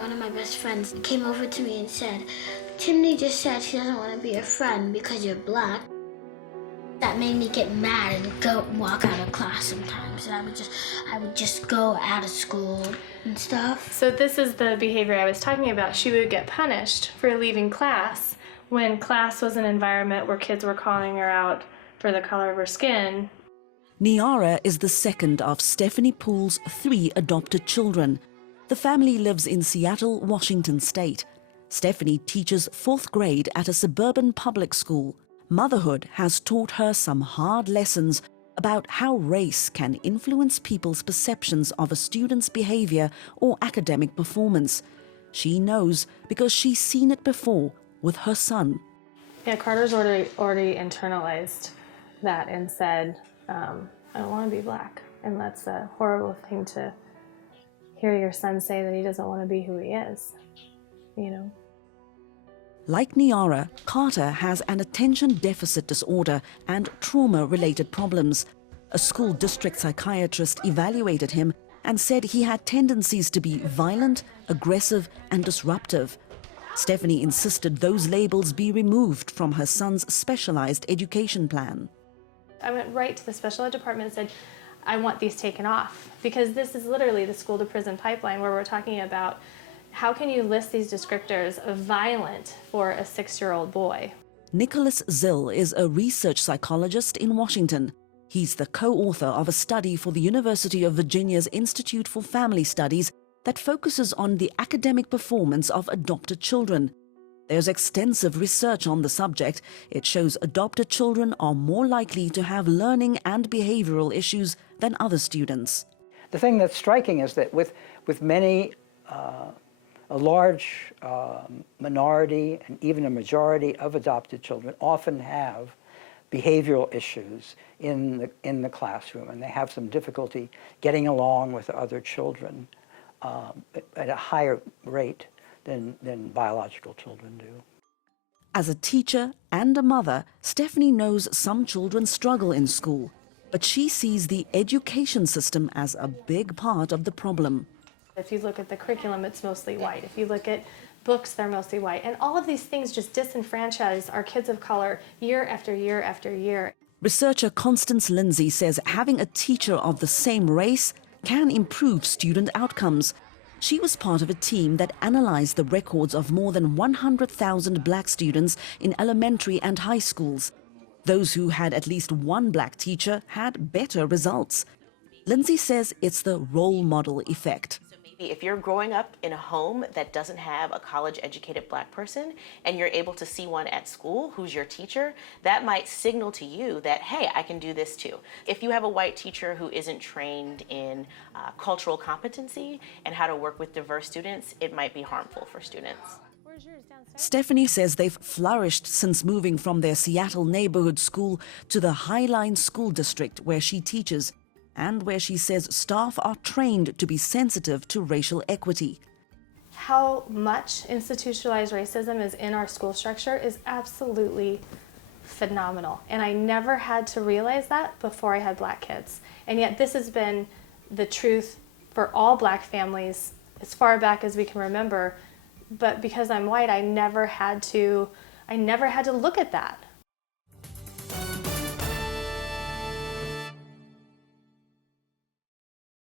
one of my best friends came over to me and said, Timmy just said she doesn't want to be a friend because you're black. That made me get mad and go walk out of class sometimes. And I would just go out of school and stuff. So this is the behavior I was talking about. She would get punished for leaving class when class was an environment where kids were calling her out for the color of her skin. NYARA is the second of Stephanie Poole's 3 adopted children. The family lives in Seattle, Washington state. Stephanie teaches 4th grade at a suburban public school. Motherhood has taught her some hard lessons about how race can influence people's perceptions of a student's behavior or academic performance. She knows because she's seen it before with her son. Yeah, Carter's already internalized that and said, I don't want to be black. And that's a horrible thing to hear your son say, that he doesn't want to be who he is, you know. Like NYARA, Carter has an attention deficit disorder and trauma-related problems. A school district psychiatrist evaluated him and said he had tendencies to be violent, aggressive, and disruptive. Stephanie insisted those labels be removed from her son's specialized education plan. I went right to the special ed department and said, I want these taken off, because this is literally the school to prison pipeline where we're talking about how can you list these descriptors of violent for a 6-year-old boy? Nicholas ZILL is a research psychologist in Washington. He's the co-author of a study for the University of Virginia's Institute for Family Studies that focuses on the academic performance of adopted children. There's extensive research on the subject. It shows adopted children are more likely to have learning and behavioral issues than other students. The thing that's striking is that with many, a large minority and even a majority of adopted children often have behavioral issues in the classroom, and they have some difficulty getting along with other children at a higher rate than biological children do. As a teacher and a mother, Stephanie knows some children struggle in school, but she sees the education system as a big part of the problem. If you look at the curriculum, it's mostly white. If you look at books, they're mostly white. And all of these things just disenfranchise our kids of color year after year after year. Researcher Constance Lindsay says having a teacher of the same race can improve student outcomes. She was part of a team that analyzed the records of more than 100,000 black students in elementary and high schools. Those who had at least one black teacher had better results. Lindsay says it's the role model effect. If you're growing up in a home that doesn't have a college-educated black person and you're able to see one at school who's your teacher, that might signal to you that, hey, I can do this too. If you have a white teacher who isn't trained in cultural competency and how to work with diverse students, it might be harmful for students. Stephanie says they've flourished since moving from their Seattle neighborhood school to the Highline School District where she teaches, and where she says staff are trained to be sensitive to racial equity. How much institutionalized racism is in our school structure is absolutely phenomenal. And I never had to realize that before I had black kids. And yet this has been the truth for all black families as far back as we can remember. But because I'm white, I never had to look at that.